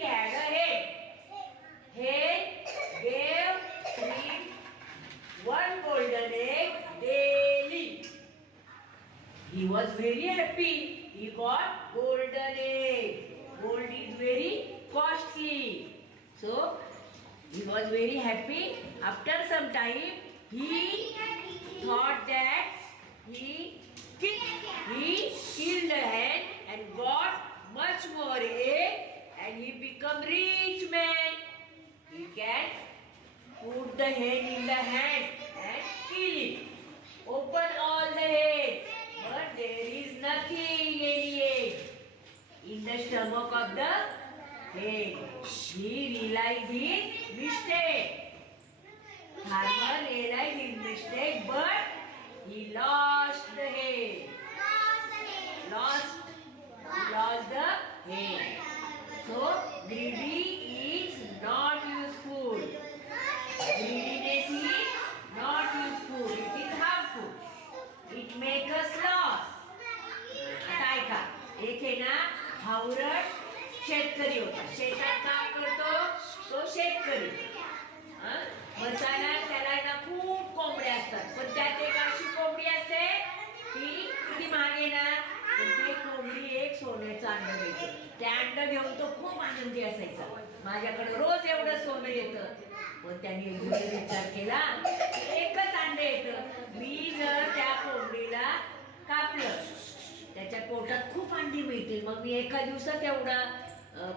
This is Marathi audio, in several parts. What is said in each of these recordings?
had a hen. Hen gave him one golden egg daily. He was very happy. He got golden egg. Gold is very costly. So he was very happy. After some time, he thought that he killed a hen and got much more egg, and he become rich man. He can put the hen in the hand and kill it. Open all the eggs, but there is nothing, any egg in the stomach of the hen. He realized his mistake. Farmer realized his mistake, but he lost the hen. Lost the hen. So greedy is not useful. Greediness is not useful. It is harmful. It makes us loss. आता ऐका, एक आहे ना हावरट शेतकरी होता. शेतात काम करतो तो शेतकरी. बसायला त्याला ना खूप कोंबड्या असतात, पण त्यात एक अशी कोंबडी असते ती किती महाग आहे ना, पण ती कोंबडी एक सोन्याचं अंड द्यायचं. ते अंड घेऊन तो खूप आनंदी असायचा. माझ्याकडे रोज एवढं सोनं येतं. पण त्यांनी विचार केला एकच अंड येतं, मी जर त्या कोंबडीला कापलं त्याच्या पोटात खूप अंडी मिळतील, मग मी एका दिवसात एवढा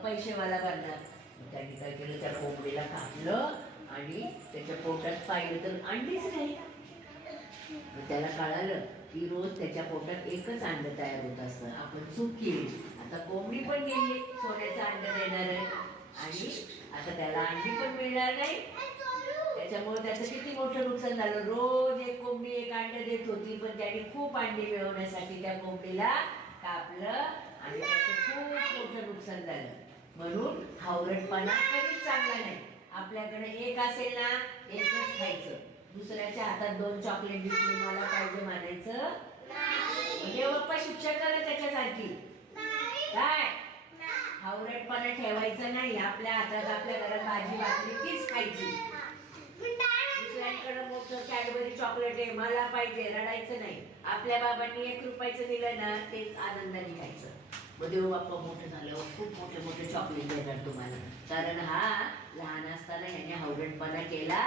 पैसेवाला बनणार. त्यांनी काय केलं, त्या कोंबडीला कापलं आणि त्याच्या पोटात पाहिलं तर अंडीच नाही. त्याला कळालं की रोज त्याच्या पोटात एकच अंड तयार होत असतं, आपण चूक केली. आता कोंबडी पण गेली, सोन्याचं अंड देणार आहे आणि आता त्याला अंडी पण मिळणार नाही. त्याच्यामुळे त्याचं किती मोठं नुकसान झालं. रोज एक कोंबडी एक अंड देत होती, पण त्याने खूप अंडी मिळवण्यासाठी त्या कोंबडीला कापलं आणि त्याचं खूप मोठं नुकसान झालं. म्हणून हावरटपणा कधीच चांगला नाही. आपल्याकडे एक असेल ना, एकच खायचं. दुसऱ्याच्या हातात 2 चॉकलेट दिसली मला पाहिजे म्हणायचं. देवप्पा शिक्षा कर त्याच्यासाठी. काय हावरटपणा ठेवायचं नाही. आपल्या हातात आपल्या घरात भाजी भाकरी तीच खायची. दुसऱ्यांकडे मोठं कॅडबरी चॉकलेट आहे मला पाहिजे रडायचं नाही. आपल्या बाबांनी 1 रुपयाचं दिलं ना, तेच आनंदाने घ्यायचं. मग देव बाप्पा मोठं झाल्यावर खूप मोठे मोठे चॉकलेट देणार तुम्हाला. कारण हा लहान असताना ह्याने हावरटपणा केला.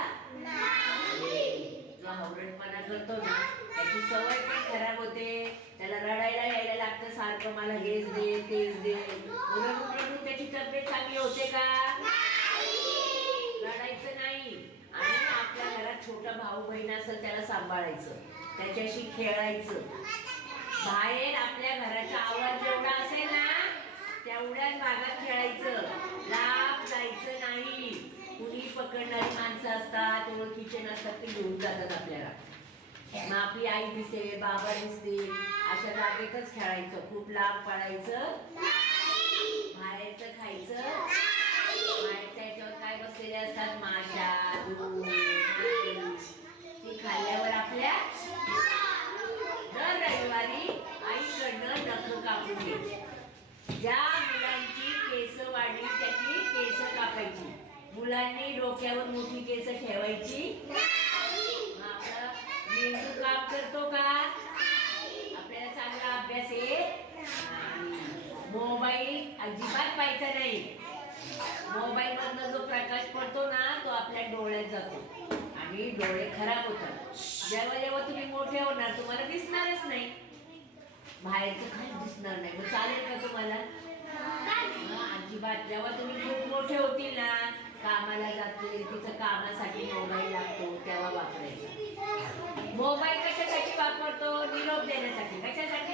जो हावरटपणा करतो ना, त्याची सवय पण खराब होते. त्याला रडायला यायला लागतं सारखं, मला हेच दे तेच दे. रडून त्याची तब्येत चांगली होते का? रडायचं नाही. आणि आपल्या घरात छोटा भाऊ बहीण असेल त्याला सांभाळायचं, त्याच्याशी खेळायचं. बाहेर आपल्या घराचा आवाज जेवढा असेल ना तेवढ्याच भागात खेळायचं, लांब जायचं नाही. कुणी पकडणारी माणसं असतात, ओळखीचे नसतात, ते घेऊन जातात आपल्याला. मग आपली आई दिसते, बाबा दिसते, अशा जागेतच खेळायचं. खूप लांब पळायचं, बाहेरचं खायचं. बाहेरच्या याच्यावर काय बसलेले असतात, माशा दूध, ती खाल्ल्यावर आपल्या दर रविवारी आईकडनं नख कापून घ्यायची. ज्या मुलांची केस वाढली त्याची केस कापायची. मुलांनी डोक्यावर मोठी केस ठेवायची. आपला मेंदू काम करतो का? आपल्याला चांगला अभ्यास आहे. मोबाईल अजिबात पाहायचा नाही. मोबाईल मधनं जो प्रकाश पडतो ना, तो आपल्या डोळ्यात जातो आणि डोळे खराब होतात. जेव्हा जेव्हा तुम्ही मोठे होणार तुम्हाला दिसणारच नाही, बाहेरचं काही दिसणार नाही. मग चालेल का तुम्हाला? अजिबात. जेव्हा तुम्ही खूप मोठे होतील ना, कामाला जातील, तिथं कामासाठी मोबाईल लागतो, तेव्हा वापरायचा. मोबाईल कशासाठी वापरतो? निरोप देण्यासाठी. कशासाठी?